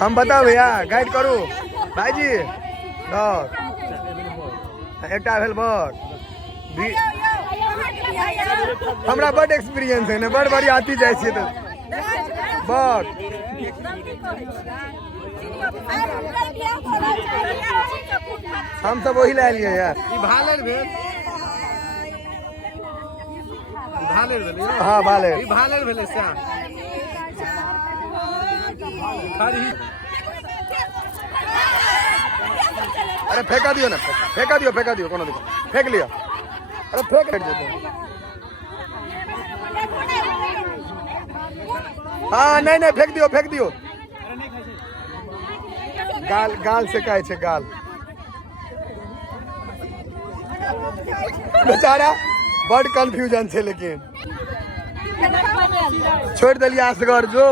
हम बताओ भैया गाइड करू भाईजी एक भेल बड़ हमरा बड़ एक्सपीरियंस है ने बड़ बड़ी आती जाए छे तो बड़ हम सब वही ला लिए यार भालेर भेल भालेर भेल हाँ भाले भालेर भेल से अरे फेंका दियो ना फेंका दियो कोनो दिक्कत फेंक लिया अरे फेंक देते हाँ नहीं फेंक दियो गाल गाल से काहे छे गाल बेचारा बड़ कंफ्यूजन छे लेकिन छोड़ दिलिए असगर जो